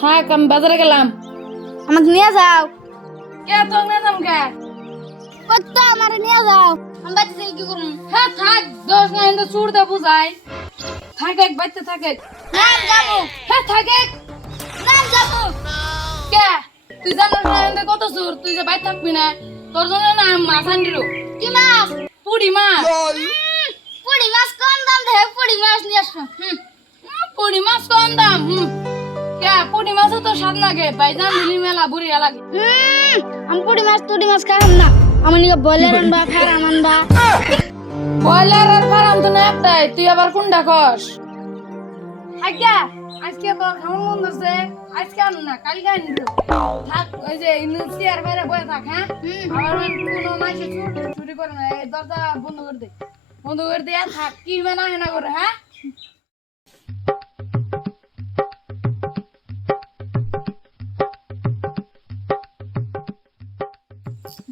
থাক আমি বাজারে গেলাম। আমাকে নিয়ে যাও। কে তোর নিয়ে যাম কে? কত আমার নিয়ে যাও। আমি বাড়ি থেকে কি করব? হ্যাঁ থাক, দশ না এনে চুর দে বুঝাই। থাক এক বাইতে থাকে। নাম যাবো। হ্যাঁ থাকে। নাম যাবো। কে তুই জানোস না এনে কত চুর, তুই যে বাইতে থাকবি না তোর জন্য না মাছ আনডিরো। কি মাছ? পুড়ি মাছ। পুড়ি মাছ কোন দাম দেয়? পুড়ি মাছ নিয়ে আসো। পুড়ি মাছ কম দাম। কে পুড়ি মাছও তো স্বাদ লাগে, বাইজান মিলি মেলা বুড়িয়া লাগে। আমি পুড়ি মাছ খাইলাম না। আমার নিয়ে বয়লার আনবা, ফার্ম আনবা। বয়লার আর ফার্ম তো না একটাই, তুই আবার কোনটা কস? আজ্ঞা আজকে তো খাওয়ার মন আছে, আজকে আনু না কালকে আনবো। থাক ওই যে চেয়ার বাইরে বসে থাক। হ্যাঁ আবার কোনো মাসে চুরি করে না, এই দরজা বন্ধ করে দে, বন্ধ করে দিয়ে থাক, কি মানা হেনা করে। হ্যাঁ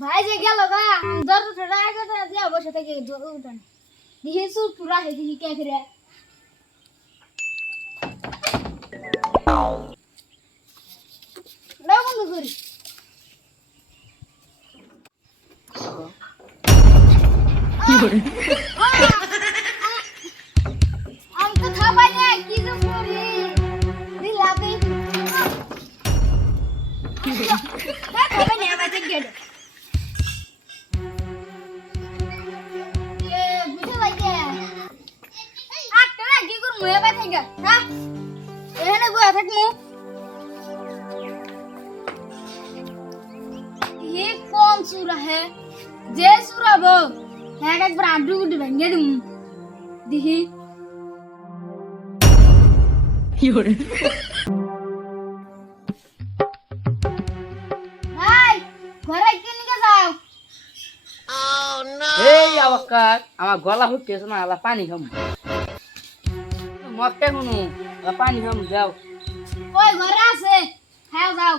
ভাই যে গেল গা, আমি দরজা আগে দিয়া বসে থেকে উঠান দেখি চুপ পুরা হয়ে দেখি কে ফিরে বন্ধ করি। আমি তো খাবাই না, কি যে করি দিলাবে খাবাই না বাজে গেল। বুঝে লাগে আটটা কি করব এবার থেকে হ্যাঁ এখানে বসে থাকমু। ये कौन सूरा है? जे सूरा वो है एक बार आडू गुड बंगे दूं दिही योरे भाई घरे के निके जाओ। এই আবাকার আমার গলা হুকতেছে না, আলা পানি খাম মক্কে শুনু, আলা পানি খাম যাও। ओए घरे आसे खाओ जाओ।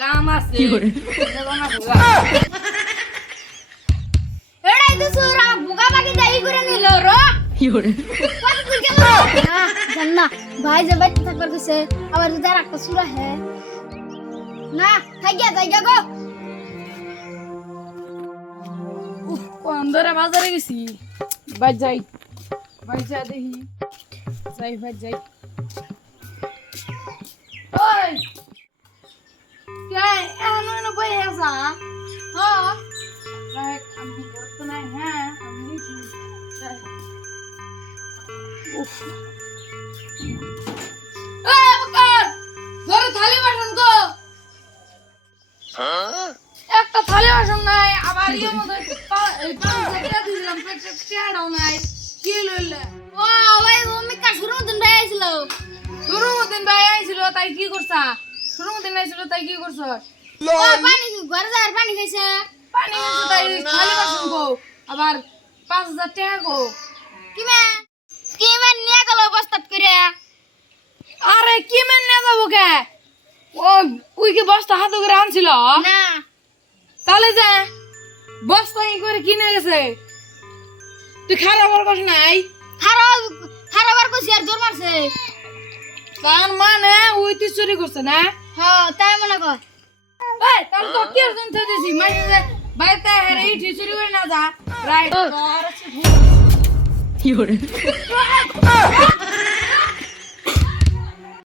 কাম আছে भाई जब থাকবার কইছে আবার যদি আর একটা সূরা হে না থাইয়া যাইগা গো। কোন ধরে বাজারে গেছি, বাজাই বাজা দেখি যাই বাজাই। ওই কে এমন না বই আসা? হ্যাঁ দেখ আমি করতে নাই। হ্যাঁ আমি লিখি উফ এই বকর ঘরে থালি বাসন গো। একটা থালি বাসন নাই, আবার এর মধ্যে এই পাঁচ টাকা দিলাম, পেটাও নাই, কি লইলে? ও ভাই মম্মি কা শুরু দিন ভাই আইছিল। শুরুমদিন ভাই আইছিল তাই কি করছা? শুরুমদিন আইছিল তাই কি করছ? ও পানি ঘরে যার পানি খাইছে। পানি গেছে তাই থালি বাসন গো, আবার 5000 টাকা গো। কিমে নিয়ে গেল বস্তাত করে। আরে কি মেন নিয়ে যাবো কে? ও ওই কি বস্তা হাত করে আনছিল না তাহলে যা বস্তা ই করে কিনে গেছে। তুই খারাপ আর কস নাই? খারাপ কইছি আর জোর মারছে। তার মানে ওই তুই চুরি করছে না? হ্যাঁ তাই মনে কর। এই তাহলে তো কি আর জানতে দিছি মানে যে বাইতে হেরে ইটি চুরি করে না যা রাইট। কি হরে